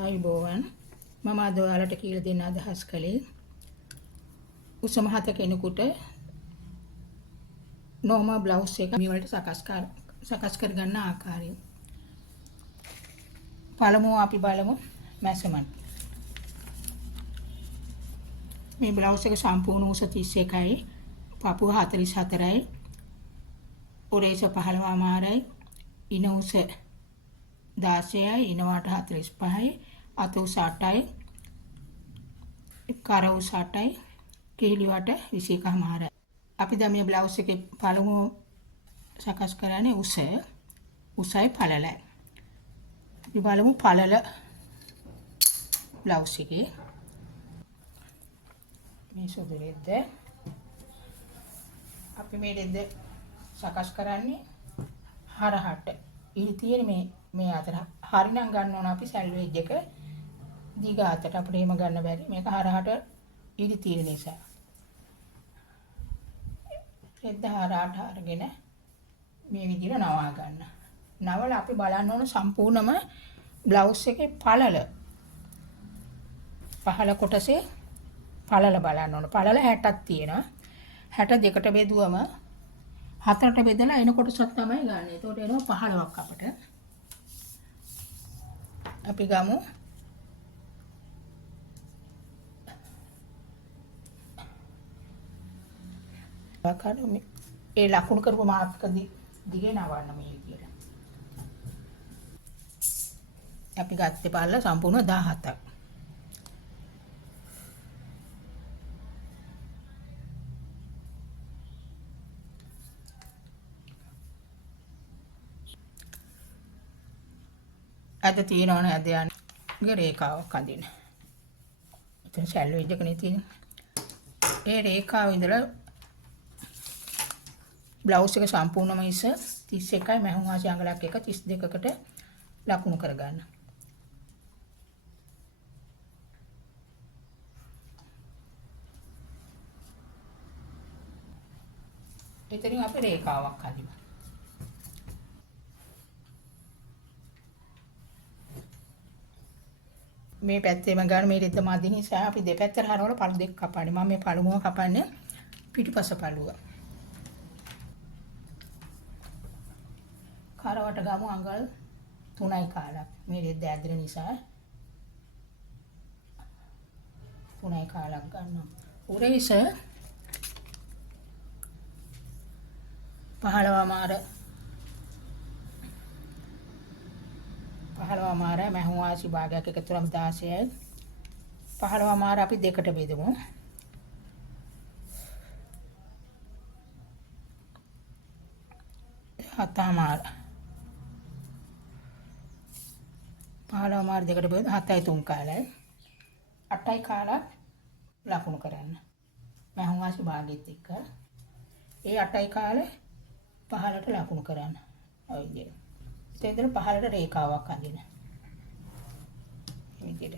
ආයුබෝවන් මම අද ඔයාලට කියලා දෙන්න අදහස් කළේ උසම හත කෙනෙකුට normal blouse එක මේ වලට සකස් කර ගන්න ආකාරය. පළමුව අපි බලමු measurement. මේ blouse එක සම්පූර්ණ උස 31යි, පපුව 44යි, ඔරේස 15මාරයි, ඉන උස 16යි, ඉන වාට 45යි, අත උස 8යි, කර උස 8යි, කිහිලි වට 21මාරයි. අපි දැන් මේ බ්ලවුස් එකේ පළමුව සකස් කරන්නේ උසයි පළලයි. අපි බලමු පළල බ්ලවුස් එකේ මේ සුදු රෙද්ද අපි මේ රෙද්ද සකස් කරන්නේ හරහට. ඉරි තියෙන මේ අතර හරිනම් ගන්න ඕන අපි සැල්වේජ් එක දිග අතට අපිට එහෙම ගන්න බැරි. මේක හරහට ඉරි තියෙන නිසා. රෙද්ද හරහට අරගෙන මේ විදිහට නවා ගන්න. නවල අපි බලන්න ඕන සම්පූර්ණම බ්ලවුස් එකේ පළල. පහළ කොටසේ පළල බලන්න ඕන. පළල 60ක් තියෙනවා. 62ට බෙදුවම 4ට බෙදලා එන කොටසක් තමයි ගන්න. ඒතකොට එනවා 15ක් අපිට. අපි ගමු ඒ ලකුණු කරපු මාර්ක් දිගේ නවන්න මේ විදියට. අපි ගත්තේ පළල සම්පූර්ණ 17ක්. අද තියෙනවනේ අද යන්නේ රේඛාවක් අඳින්න. එතන සැල්වේජ් එකනේ තියෙන්නේ. ඒ රේඛාව ඉඳලා බ්ලවුස් එක සම්පූර්ණම ඉස 31යි, මැහුම් වාසි අඟලක් එක 32කට ලකුණු කරගන්න. එතනින් අපි රේඛාවක් හදිමු. මේ පැත්තේම ගන්න මේ රෙද්ද මැදි නිසා අපි දෙපැත්තට හරවලා පළු දෙක කපන්නේ. මම මේ පළමුව කපන්නේ පිටිපස පළුව. කරවට ගමු අඟල් 3යි කාලක්. මේ රෙද්ද ඇදෙන නිසා 3යි කාලක් ගන්නවා. උරේස 15මාර මැහුම් වාසි භාගයක් එකතුරම 16යි. 15මාර අපි දෙකට බෙදමු. හතමාර 15මාර දෙකට බෙද 7යි 3 කාලයි. 8යි කාලක් ලකුණු කරන්න. මැහුම් වාසි භාගෙත් එක්ක ඒ 8යි කාලේ 15ට ලකුණු කරන්න. ඔය විදිහට. තේදෙන 15ට රේඛාවක් අඳින්න. මේ විදිහට.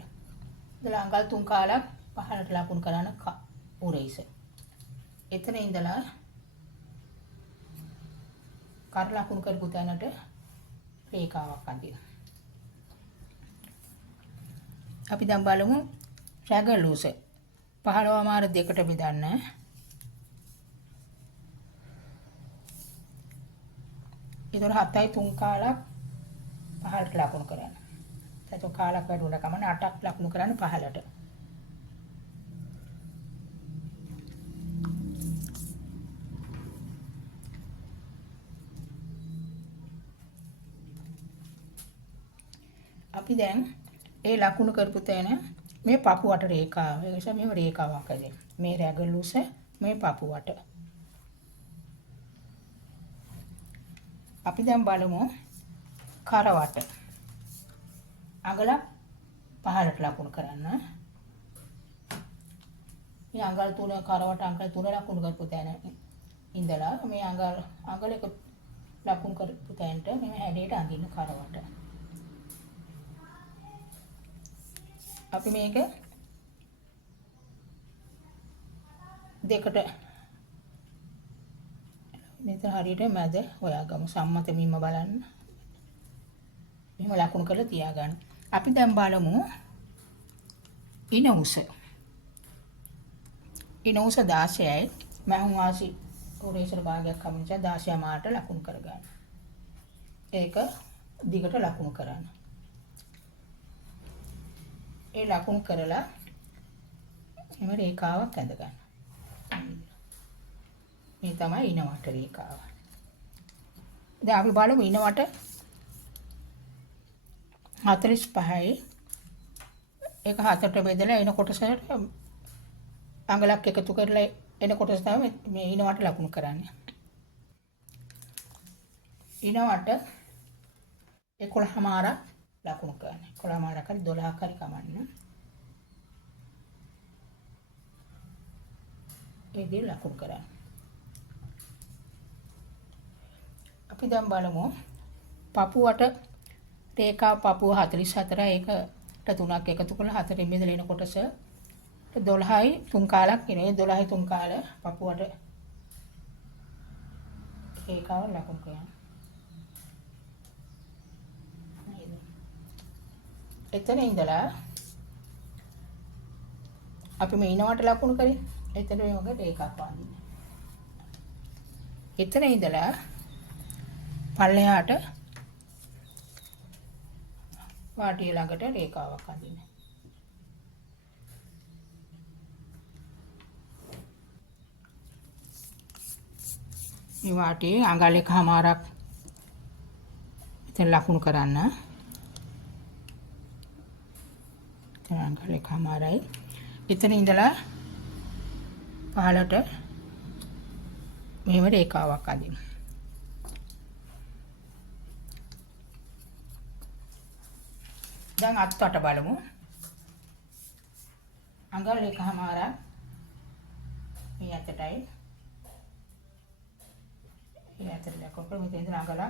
ඉතල අඟල් 3 කාලක් 15ට ලකුණු කරන්න උරේස. එතන ඉඳලා කර ලකුණු කරපු තැනට රේඛාවක් අඳින්න. අපි දැන් බලමු රැගල් උස 15මාර දෙකට බෙදන්න. ඒතර 7යි 3 කාලක් 15ට ලකුණු කරන්න. එතකොට කාලක් වැඩි වුණා කමන්නේ 8ක් ලකුණු කරන්න 15ට. අපි දැන් ඒ ලකුණු කරපු තැන මේ පපුවට රේඛාව. ඒ නිසා මෙහෙම රේඛාවක් හදන්න. මේ රැගල් උස මේ පපුවට. අපි දැන් බලමු කරවට. අඟල 15ට ලකුණු කරන්න. මේ අඟල් 3 කරවට අඟල් 3 ලකුණු කරපු තැන ඉඳලා මේ අඟල එක ලකුණු කරපු තැනට මේ හැඩයට අඳින්න කරවට. අපි මේක දෙකට මෙතන හරියට මැද හොයාගමු. සම්මත මිම්ම බලන්න. මෙහෙම ලකුණු කරලා තියාගන්න. අපි දැන් බලමු ඉන උස. ඉන උස 16යි. මහුන් වාසි උරේසර භාගයක් කම නිසා 16 මාට ලකුණු කරගන්න. ඒක දිගට ලකුණු කරන්න. ඒ ලකුණු කරලා එම රේඛාවක් ඇඳ ගන්න. මේ තමයි ඉන වට රේඛාව. දැන් අපි බලමු ඉන වට 45යි. ඒක හතරට බෙදලා එන කොටසට අඟලක් එකතු කරලා එන කොටස තමයි මේ ඉන වට ලකුණු කරන්නේ. ඉන වට 11මාරක් ලකුණු කරන්නේ. 11මාරක් හරි 12ක් හරි කමන්න. ඒ දේ ලකුණු කරන්නේ. අපි දැන් බලමු පපුවට රේඛා පපුව 44 ඒකට 3ක් එකතු කරලා 4 බෙදලා එන කොටස 12යි 3 කාලක් එනේ. 12යි 3 කාල පපුවට රේඛාව ලකුණු කරනවා. එතන ඉඳලා අපි මේ ඉනවට ලකුණු කරේ. එතන මේ වගේ රේඛාවක් වඳින්න. එතන ඉඳලා පල්ලෙහාට වාටිය ළඟට රේඛාවක් අඳින්න. මේ වාටියේ අඟල් එකමාරක් එතන ලකුණු කරන්න. එතන අඟල් එකමාරයි. එතන ඉඳලා පහළට මෙහෙම රේඛාවක් අඳින්න. දැන් අත්තට බලමු. අඟල් එකමාරක් මේ අතටයි. මේ අතට ලකුණු මෙතන ඉඳලා අඟලක්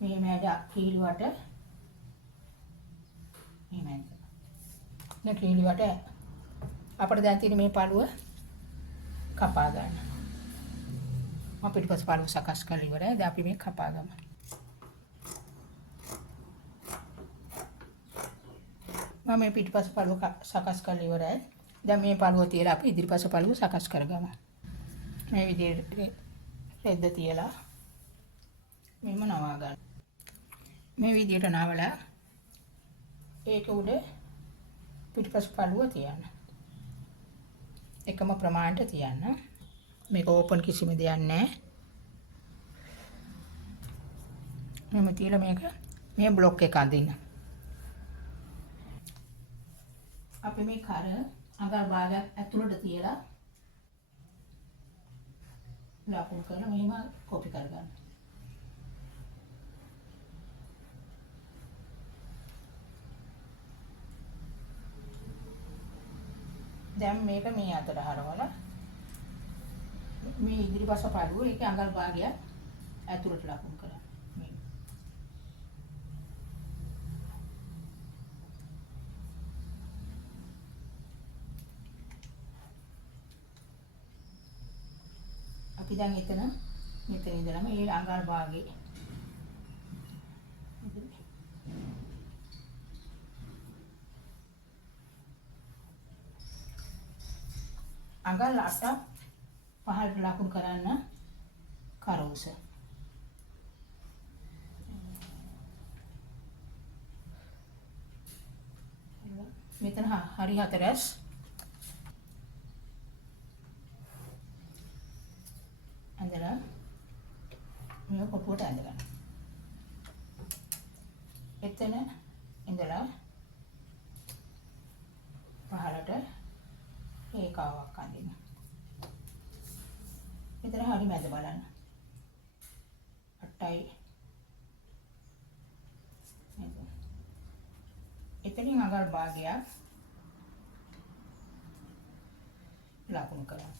මේ මැද කීලුවට මේ මැද. දැන් කීලුවට අපිට දැන් තියෙන මේ පළුව කපා ගන්න. මම පිටිපස්ස පළුව සකස් කරලා ඉවරයි. දැන් අපි මේක කපා ගමු. මම මේ පිටිපස්ස පළුව සකස් කරලා ඉවරයි. දැන් මේ පළුව තියලා අපි ඉදිරිපස්ස පළුව සකස් කරගමු. මේ විදිහට රෙද්ද තියලා මෙහෙම නවා ගන්න. මේ විදිහට නවලා ඒක උඩ පිටිපස්ස පළුව තියන්න. එකම ප්‍රමාණයට තියන්න. මේක ඕපන් කිසිම දෙයක් නැහැ. මෙහෙම තියලා මේක මේ බ්ලොක් එක අඳින්න. අපි මේ කර අඟල් භාගයක් ඇතුළට තියලා ලකුණු කරලා මෙහෙම කොපි කරගන්න. දැන් මේක මේ අතට හරවලා මේ ඉදිරිපස පාඩුව ඒකේ අඟල් භාගයක් ඇතුළට ලකුණු කරන්න. අපි දැන් මෙතන ඉඳලා මේ අඟල් භාගේ අඟල් 8ක් පහළට ලකුණු කරන්න කරවුස. මෙතන හරි 4ස් ඇඳලා මේ කොටුවට ඇඳ ගන්න. එතන ඉඳලා පහළට ඒකාවක් අඳින්න. මෙතන හරි මැද බලන්න. 8යි. එතනින් අඟල් භාගයක් ලකුණු කරා.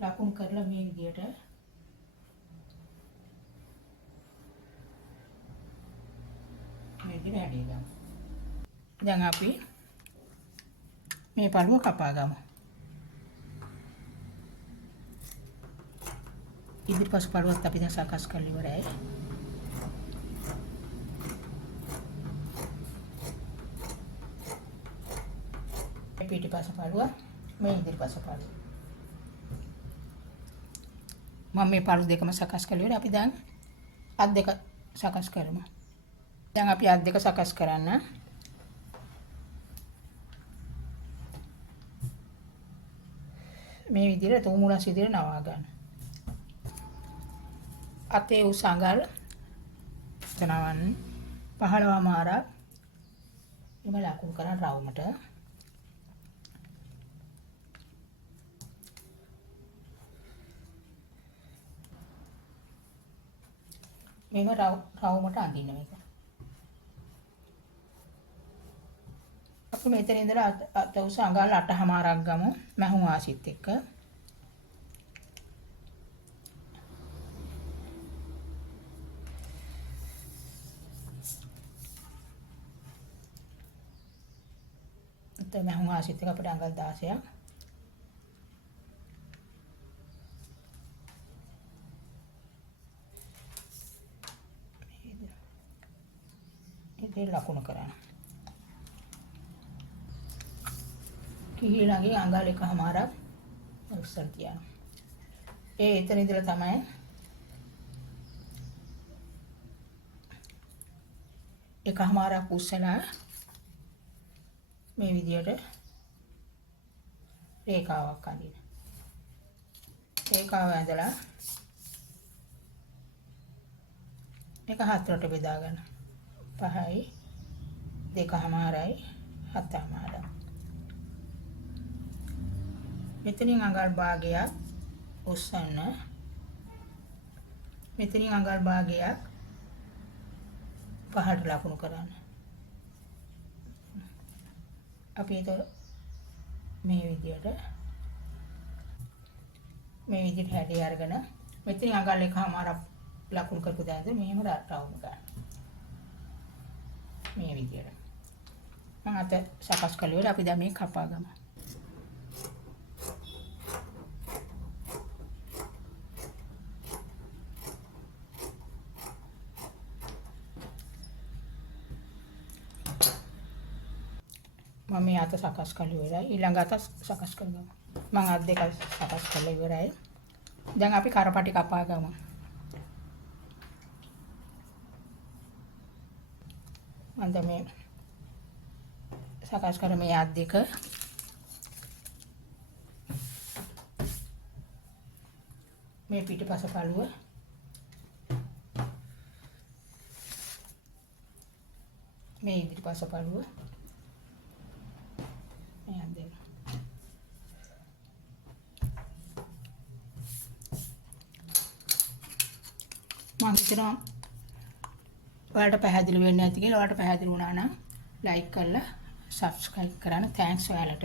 ලකුණු කරලා මේ විදියට වැඩි ගමු. දැන් අපි මේ පළුව කපා ගමු. ඉදිරිපස් පළුවත් අපි දැන් සකස් කරලා ඉවරයි. පිටිපස පළුව මේ ඉදිරිපස පළුව. මම මේ පළු දෙකම සකස් කළේ. අපි දැන් අත් දෙක සකස් කරමු. දැන් අපි අත් දෙක සකස් කරන්න. මේ විදිහට තුන් මුලස් විදිහට නවා ගන්න. අතේ උස අඟල් තනවන්න 15 මාරක් එම ලකුණු කරන් රවුමට. මේව රවුමට අඳින්න මේක. අපි මෙතන ඉඳලා අත උස අඟල් 8 මාරක් ගමු මහුම් ආසිත් එක්ක. මහුම් ආසිත් එක අපිට අඟල් 16ක්. ඉතින් ලකුණු කරන්න. කිහිලගේ අඟල් 1මාරක් උස්සන් තියනවා. එතන ඉඳලා තමයි එකමාරක් උස්සලා මේ විදියට රේඛාවක් අඳින්න. රේඛාව ඇඳලා මේක හතරට බෙදා ගන්න. 5යි 2මාරයි 7මාරයි. මෙතනින් අඟල් භාගයක් උස්සන්න. මෙතනින් අඟල් භාගයක් පහට ලකුණු කරන්න. අපි ඒක මේ විදිහට හැඩය අරගෙන මෙතනින් අඟල් එකමාරක් ලකුණු කරපු දාන්න මෙහෙම රවුම ගන්න. මේ විදිහට. මම අත සකස් කළේ අපි දැන් මේක කපා ගමු. මම මේ අත සකස් කරලා ඉවරයි. ඊළඟ අත සකස් කරගමු. මම අත් දෙක සකස් කරලා ඉවරයි. දැන් අපි කරපටි කපා ගමු. මම මේ සකස් කර මේ අත් දෙක මේ පිටිපස පළුව මේ ඉදිරිපස පළුව මම හිතනවා ඔයාලට පැහැදිලි වෙන්නේ නැති කියලා. ඔයාලට පැහැදිලි වුණා නම් ලයික් කරලා subscribe කරන්න. thanks ඔයාලට.